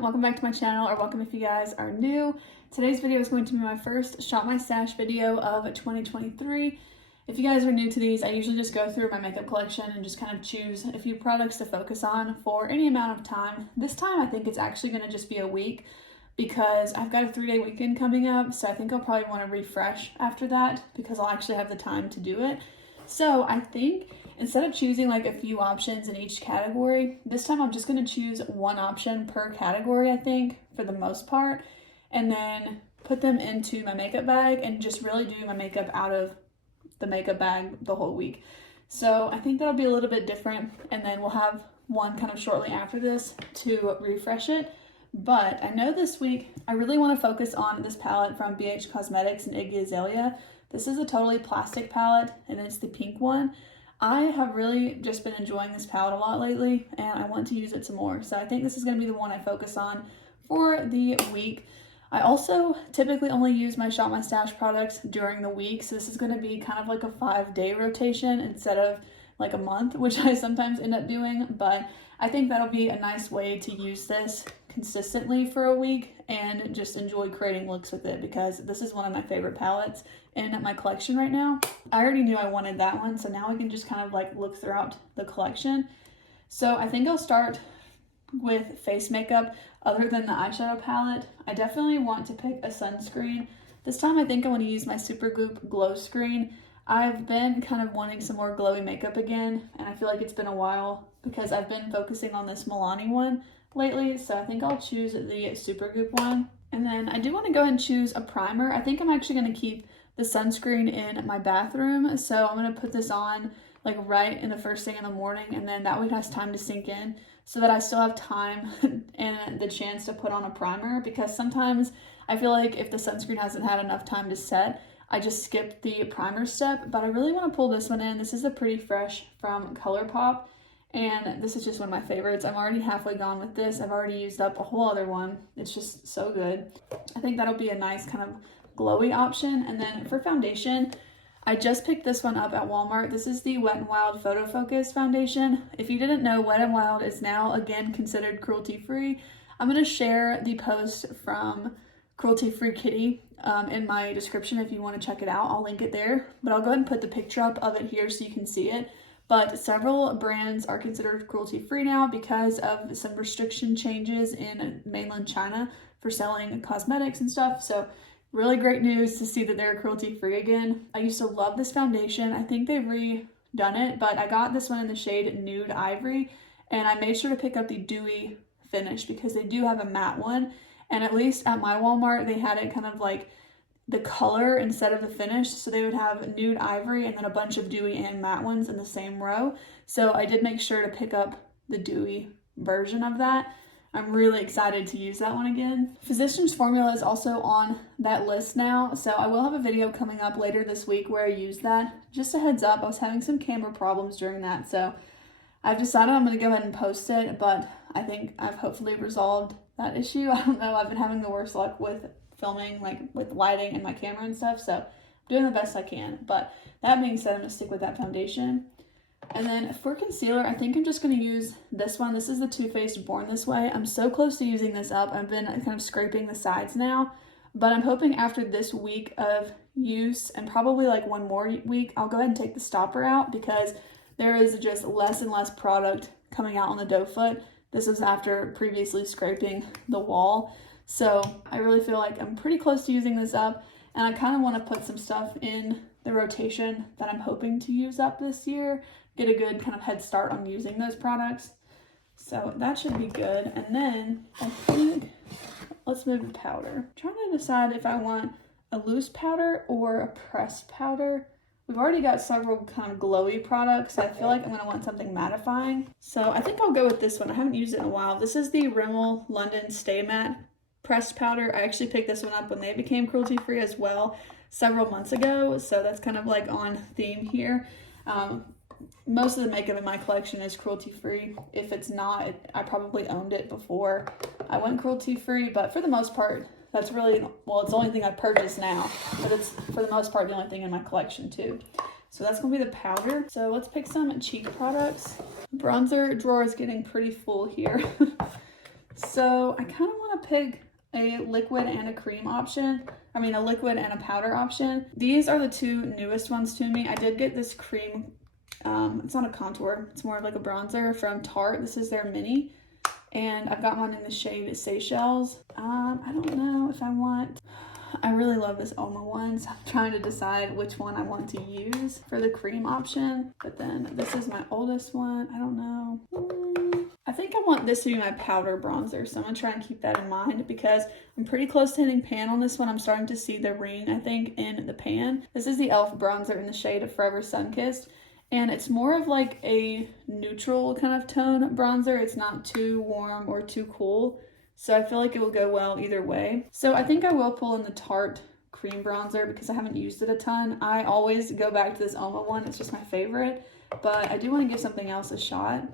everyone, welcome back to my channel, or welcome if you guys are new. Today's video is going to be my first Shop My Stash video of 2023. If you guys are new to these, I usually just go through my makeup collection and just kind of choose a few products to focus on for any amount of time. This time I think it's actually going to just be a week because I've got a 3-day weekend coming up, so I think I'll probably want to refresh after that because I'll actually have the time to do it. So I think instead of choosing like a few options in each category, this time I'm just going to choose one option per category, I think, for the most part, and then put them into my makeup bag and just really do my makeup out of the makeup bag the whole week. So I think that'll be a little bit different, and then we'll have one kind of shortly after this to refresh it. But I know this week I really want to focus on this palette from BH Cosmetics and Iggy Azalea. This is a totally plastic palette, and it's the pink one. I have really just been enjoying this palette a lot lately, and I want to use it some more. So I think this is going to be the one I focus on for the week. I also typically only use my Shop My Stash products during the week, so this is going to be kind of like a 5-day rotation instead of like a month, which I sometimes end up doing. But I think that'll be a nice way to use this consistently for a week and just enjoy creating looks with it, because this is one of my favorite palettes in my collection right now. I already knew I wanted that one, so now we can just kind of like look throughout the collection. So I think I'll start with face makeup. Other than the eyeshadow palette, I definitely want to pick a sunscreen. This time I think I want to use my Supergoop Glow Screen. I've been kind of wanting some more glowy makeup again, and I feel like it's been a while because I've been focusing on this Milani one lately, so I think I'll choose the Supergoop one. And then I do want to go ahead and choose a primer. I think I'm actually going to keep the sunscreen in my bathroom, so I'm going to put this on like right in the first thing in the morning, and then that way it has time to sink in so that I still have time and the chance to put on a primer, because sometimes I feel like if the sunscreen hasn't had enough time to set, I just skip the primer step. But I really want to pull this one in. This is a Pretty Fresh from ColourPop, and this is just one of my favorites. I'm already halfway gone with this. I've already used up a whole other one. It's just so good. I think that'll be a nice kind of glowy option. And then for foundation, I just picked this one up at Walmart. This is the Wet n Wild Photo Focus foundation. If you didn't know, Wet n Wild is now again considered cruelty-free. I'm going to share the post from Cruelty Free Kitty in my description if you want to check it out. I'll link it there, but I'll go ahead and put the picture up of it here so you can see it. But several brands are considered cruelty-free now because of some restriction changes in mainland China for selling cosmetics and stuff. So really great news to see that they're cruelty-free again. I used to love this foundation. I think they've redone it, but I got this one in the shade Nude Ivory, and I made sure to pick up the dewy finish because they do have a matte one. And at least at my Walmart, they had it kind of like the color instead of the finish. So they would have Nude Ivory and then a bunch of dewy and matte ones in the same row. So I did make sure to pick up the dewy version of that. I'm really excited to use that one again. Physicians Formula is also on that list now, so I will have a video coming up later this week where I use that. Just a heads up, I was having some camera problems during that, so I've decided I'm going to go ahead and post it, but I think I've hopefully resolved that issue. I don't know, I've been having the worst luck with filming, like with lighting and my camera and stuff, so I'm doing the best I can. But that being said, I'm going to stick with that foundation. And then for concealer, I think I'm just going to use this one. This is the Too Faced Born This Way. I'm so close to using this up. I've been kind of scraping the sides now, but I'm hoping after this week of use and probably like one more week, I'll go ahead and take the stopper out because there is just less and less product coming out on the doe foot. This is after previously scraping the wall. So I really feel like I'm pretty close to using this up, and I kind of want to put some stuff in the rotation that I'm hoping to use up this year, get a good kind of head start on using those products. So that should be good. And then I think, let's move to powder. I'm trying to decide if I want a loose powder or a pressed powder. We've already got several kind of glowy products, so I feel like I'm going to want something mattifying. So I think I'll go with this one. I haven't used it in a while. This is the Rimmel London Stay Matte pressed powder. I actually picked this one up when they became cruelty-free as well several months ago, so that's kind of like on theme here. Most of the makeup in my collection is cruelty-free. If it's not, I probably owned it before I went cruelty-free, but for the most part, that's really, well, it's the only thing I purchased now, but it's for the most part the only thing in my collection too. So that's gonna be the powder. So let's pick some cheek products. Bronzer drawer is getting pretty full here. So I kind of want to pick a liquid and a cream option. I mean, a liquid and a powder option. These are the two newest ones to me. I did get this cream, it's not a contour, it's more of like a bronzer from Tarte. This is their mini, and I've got one in the shade Seychelles. I don't know if I really love this Oma one, so I'm trying to decide which one I want to use for the cream option. But then this is my oldest one. I don't know. I think I want this to be my powder bronzer, so I'm gonna try and keep that in mind because I'm pretty close to hitting pan on this one. I'm starting to see the ring, I think, in the pan. This is the e.l.f. bronzer in the shade of Forever Sunkissed, and it's more of like a neutral kind of tone bronzer. It's not too warm or too cool, so I feel like it will go well either way. So I think I will pull in the Tarte cream bronzer because I haven't used it a ton. I always go back to this Oma one. It's just my favorite, but I do want to give something else a shot.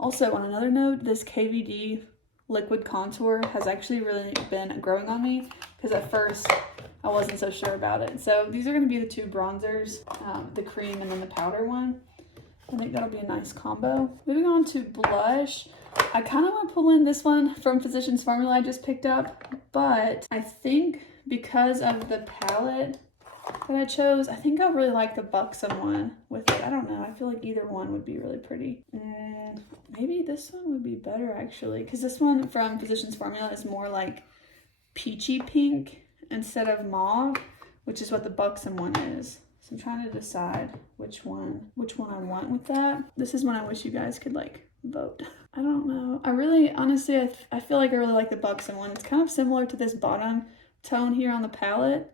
Also, on another note, this KVD liquid contour has actually really been growing on me because at first I wasn't so sure about it. So these are going to be the two bronzers, the cream and then the powder one. I think that'll be a nice combo. Moving on to blush. I kind of want to pull in this one from Physicians Formula I just picked up, but I think because of the palette that I chose, I think I'll really like the Buxom one with it. I don't know. I feel like either one would be really pretty. And maybe this one would be better actually, because this one from Physicians Formula is more like peachy pink instead of mauve, which is what the Buxom one is. So I'm trying to decide which one I want with that. This is one I wish you guys could like vote. I don't know. I really, honestly, I feel like I really like the Buxom one. It's kind of similar to this bottom tone here on the palette.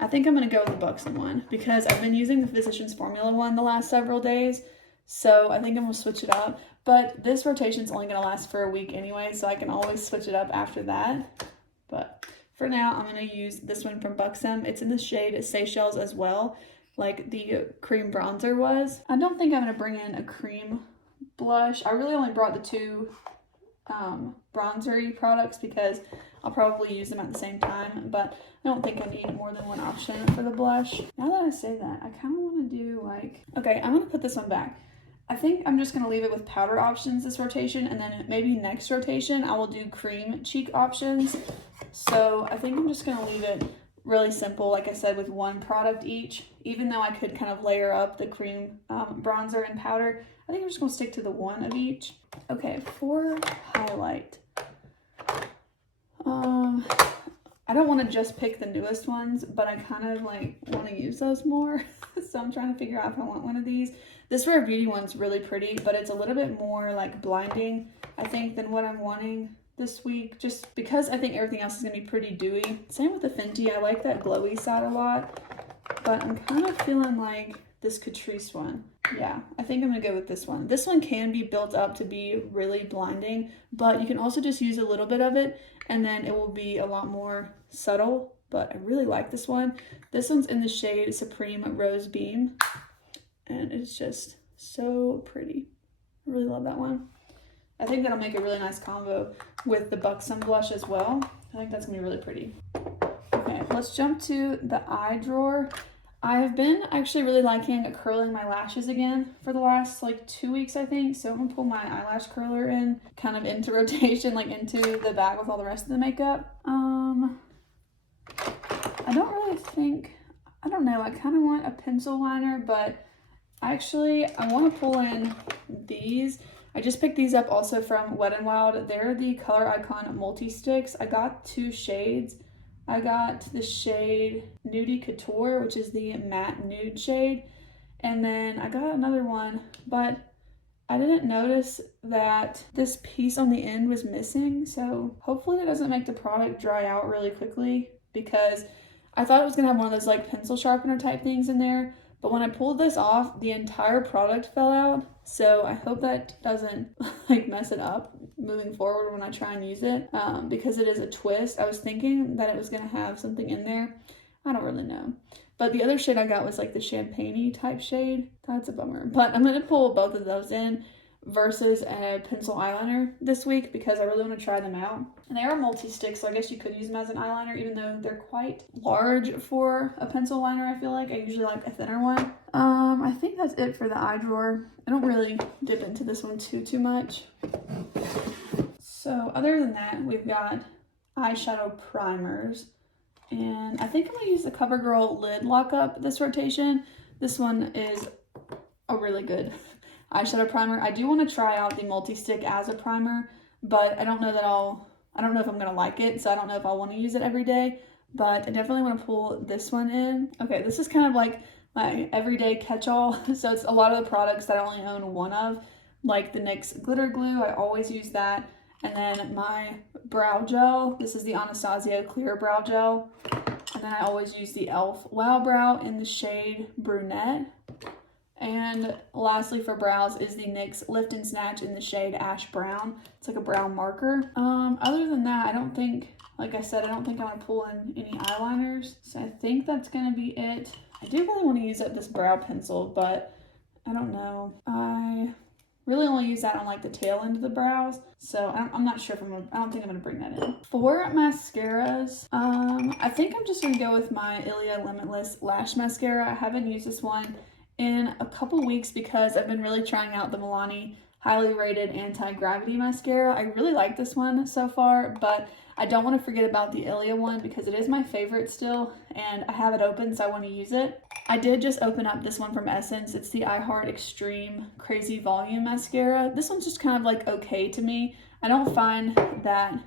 I think I'm going to go with the Buxom one because I've been using the Physicians Formula one the last several days. So I think I'm going to switch it up. But this rotation is only going to last for a week anyway, so I can always switch it up after that. But for now, I'm going to use this one from Buxom. It's in the shade Seychelles as well, like the cream bronzer was. I don't think I'm going to bring in a cream blush. I really only brought the two bronzery products because I'll probably use them at the same time, but I don't think I need more than one option for the blush. Now that I say that, I kind of want to do like, okay, I'm going to put this one back. I think I'm just going to leave it with powder options this rotation, and then maybe next rotation I will do cream cheek options. So I think I'm just going to leave it really simple, like I said, with one product each, even though I could kind of layer up the cream bronzer and powder. I think I'm just going to stick to the one of each. Okay, for highlight. I don't want to just pick the newest ones, but I kind of like want to use those more. So I'm trying to figure out if I want one of these. This Rare Beauty one's really pretty, but it's a little bit more like blinding, I think, than what I'm wanting this week, just because I think everything else is going to be pretty dewy. Same with the Fenty. I like that glowy side a lot, but I'm kind of feeling like this Catrice one. Yeah, I think I'm going to go with this one. This one can be built up to be really blinding, but you can also just use a little bit of it, and then it will be a lot more subtle, but I really like this one. This one's in the shade Supreme Rose Beam, and it's just so pretty. I really love that one. I think that'll make a really nice combo with the Buxom blush as well. I think that's gonna be really pretty. Okay, let's jump to the eye drawer. I have been actually really liking curling my lashes again for the last like 2 weeks, I think. So I'm gonna pull my eyelash curler in, kind of into rotation, like into the bag with all the rest of the makeup. I don't really think, I don't know, I kind of want a pencil liner, but actually I want to pull in these. I just picked these up also from Wet n Wild. They're the Color Icon Multi-Sticks. I got 2 shades. I got the shade Nudie Couture, which is the matte nude shade. And then I got another one, but I didn't notice that this piece on the end was missing. So hopefully that doesn't make the product dry out really quickly, because I thought it was gonna have one of those like pencil sharpener type things in there. But when I pulled this off, the entire product fell out. So I hope that doesn't like mess it up moving forward when I try and use it, because it is a twist. I was thinking that it was gonna have something in there. I don't really know. But the other shade I got was like the champagne-y type shade. That's a bummer. But I'm gonna pull both of those in versus a pencil eyeliner this week because I really want to try them out. And they are multi-sticks, so I guess you could use them as an eyeliner, even though they're quite large for a pencil liner. I feel like I usually like a thinner one. I think that's it for the eye drawer. I don't really dip into this one too much. So So other than that, we've got eyeshadow primers. And I think I'm going to use the CoverGirl Lid Lockup this rotation. This one is a really good eyeshadow primer. I do want to try out the multi-stick as a primer, but I don't know if I'm going to like it, so I don't know if I'll want to use it every day, but I definitely want to pull this one in. Okay, this is kind of like my everyday catch-all. So it's a lot of the products that I only own one of, like the NYX Glitter Glue. I always use that. And then my brow gel, this is the Anastasia Clear Brow Gel. And then I always use the e.l.f. Wow Brow in the shade Brunette. And lastly for brows is the NYX Lift and Snatch in the shade Ash Brown. It's like a brown marker. Other than that, I don't think, like I said, I don't think I want to pull in any eyeliners. So I think that's going to be it. I do really want to use up this brow pencil, but I don't know. I really only use that on like the tail end of the brows, so I'm not sure if I don't think I'm gonna bring that in. For mascaras, I think I'm just gonna go with my Ilia Limitless Lash Mascara. I haven't used this one in a couple weeks because I've been really trying out the Milani highly rated anti-gravity mascara. I really like this one so far, but I don't want to forget about the Ilia one because it is my favorite still, and I have it open, so I want to use it. I did just open up this one from Essence. It's the I Heart Extreme Crazy Volume Mascara. This one's just kind of like okay to me. I don't find that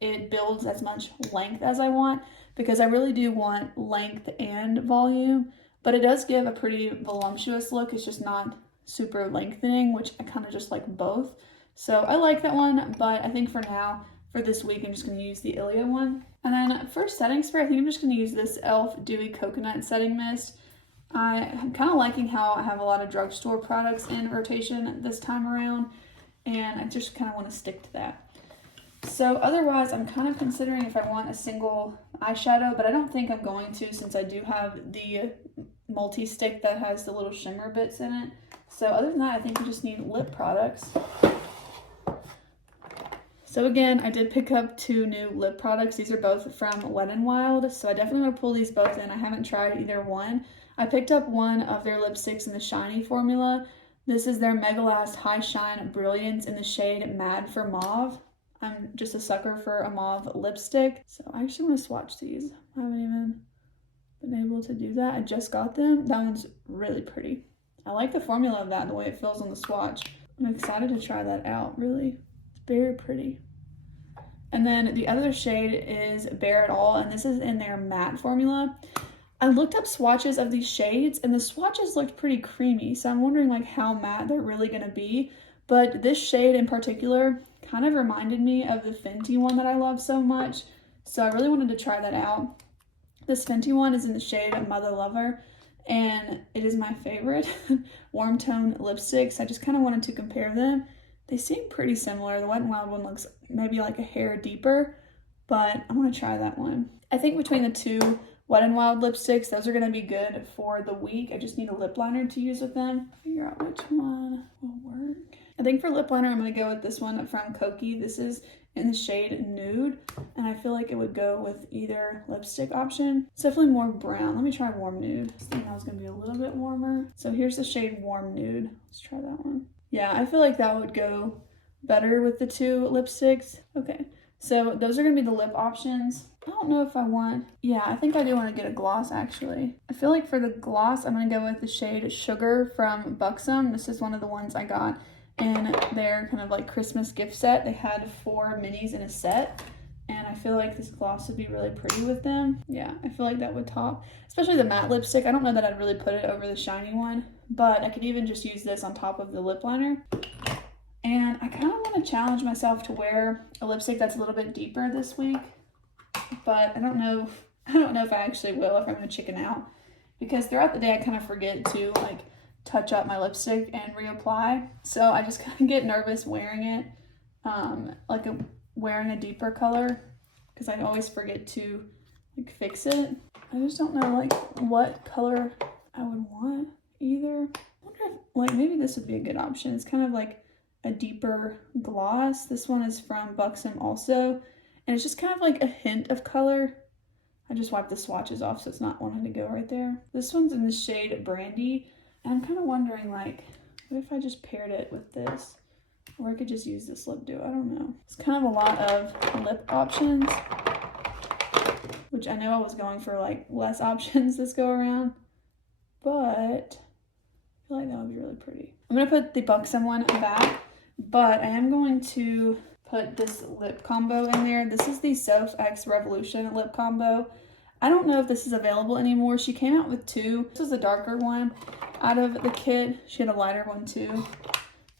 it builds as much length as I want because I really do want length and volume, but it does give a pretty voluptuous look. It's just not super lengthening, which I kind of just like both. So I like that one, but I think for now, for this week, I'm just going to use the Ilia one. And then for setting spray, I think I'm just going to use this e.l.f. Dewy Coconut Setting Mist. I'm kind of liking how I have a lot of drugstore products in rotation this time around, and I just kind of want to stick to that. So otherwise, I'm kind of considering if I want a single eyeshadow, but I don't think I'm going to since I do have the multi-stick that has the little shimmer bits in it. So other than that, I think we just need lip products. So again, I did pick up 2 new lip products. These are both from Wet n Wild, so I definitely want to pull these both in. I haven't tried either one. I picked up one of their lipsticks in the Shiny formula. This is their Mega Last High Shine Brilliance in the shade Mad for Mauve. I'm just a sucker for a mauve lipstick, so I actually want to swatch these. I haven't even been able to do that. I just got them. That one's really pretty. I like the formula of that and the way it feels on the swatch. I'm excited to try that out, really. It's very pretty. And then the other shade is Bare It All, and this is in their matte formula. I looked up swatches of these shades, and the swatches looked pretty creamy, so I'm wondering like how matte they're really going to be. But this shade in particular kind of reminded me of the Fenty one that I love so much, so I really wanted to try that out. This Fenty one is in the shade Mother Lover, and it is my favorite warm tone lipsticks. I just kind of wanted to compare them. They seem pretty similar. The Wet n Wild one looks maybe like a hair deeper, but I want to try that one. I think between the 2 Wet n Wild lipsticks, those are going to be good for the week. I just need a lip liner to use with them. Figure out which one will work. I think for lip liner, I'm going to go with this one from Kokie. This is in the shade Nude, and I feel like it would go with either lipstick option. It's definitely more brown. Let me try Warm Nude. I think that was going to be a little bit warmer. So here's the shade Warm Nude. Let's try that one. Yeah, I feel like that would go better with the 2 lipsticks. Okay, so those are going to be the lip options. I don't know if I want, yeah, I think I do want to get a gloss actually. I feel like for the gloss, I'm going to go with the shade Sugar from Buxom. This is one of the ones I got in their kind of like Christmas gift set. They had 4 minis in a set, and I feel like this gloss would be really pretty with them. Yeah, I feel like that would top, especially the matte lipstick. I don't know that I'd really put it over the shiny one, but I could even just use this on top of the lip liner. And I kind of want to challenge myself to wear a lipstick that's a little bit deeper this week, but I don't know if I actually will, if I'm going to chicken out, because throughout the day I kind of forget to like touch up my lipstick and reapply. So I just kind of get nervous wearing it, wearing a deeper color, because I always forget to like fix it. I just don't know like what color I would want either. I wonder if like maybe this would be a good option. It's kind of like a deeper gloss. This one is from Buxom also, and it's just kind of like a hint of color. I just wiped the swatches off so it's not wanting to go right there. This one's in the shade Brandy, and I'm kind of wondering like, what if I just paired it with this? Or I could just use this lip duo, I don't know. It's kind of a lot of lip options, which I know I was going for like less options this go around, but I feel like that would be really pretty. I'm gonna put the Buxom one back, but I am going to put this lip combo in there. This is the Soph X Revolution lip combo. I don't know if this is available anymore. She came out with two. This was the darker one out of the kit. She had a lighter one too.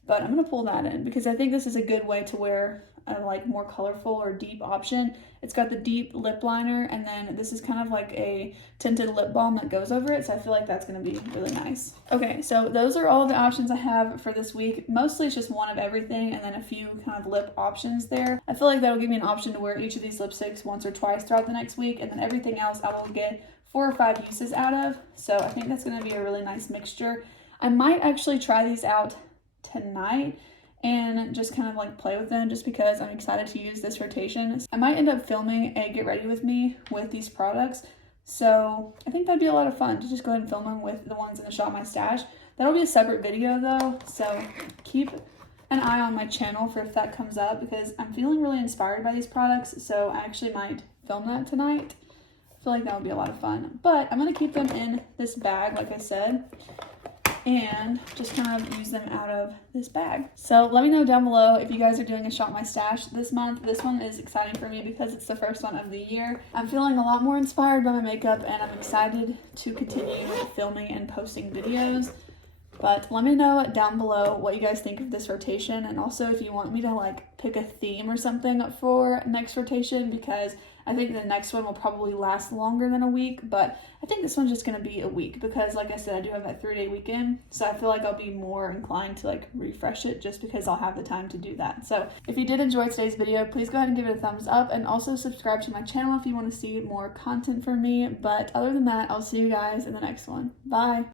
But I'm going to pull that in because I think this is a good way to wear a like more colorful or deep option. It's got the deep lip liner, and then this is kind of like a tinted lip balm that goes over it, so I feel like that's going to be really nice. Okay, so those are all the options I have for this week. Mostly it's just one of everything and then a few kind of lip options there. I feel like that'll give me an option to wear each of these lipsticks once or twice throughout the next week, and then everything else I will get 4 or 5 uses out of. So I think that's going to be a really nice mixture. I might actually try these out tonight and just kind of like play with them just because I'm excited to use this rotation. I might end up filming a get ready with me with these products, so I think that'd be a lot of fun to just go ahead and film them with the ones in the Shop My Stash. That'll be a separate video though, so keep an eye on my channel for if that comes up because I'm feeling really inspired by these products, so I actually might film that tonight. I feel like that would be a lot of fun, but I'm going to keep them in this bag like I said, and just kind of use them out of this bag. So let me know down below if you guys are doing a Shop My Stash this month. This one is exciting for me because it's the first one of the year. I'm feeling a lot more inspired by my makeup and I'm excited to continue filming and posting videos. But let me know down below what you guys think of this rotation, and also if you want me to like pick a theme or something for next rotation, because I think the next one will probably last longer than a week, but I think this one's just going to be a week because like I said, I do have that 3-day weekend, so I feel like I'll be more inclined to like refresh it just because I'll have the time to do that. So if you did enjoy today's video, please go ahead and give it a thumbs up and also subscribe to my channel if you want to see more content from me. But other than that, I'll see you guys in the next one. Bye!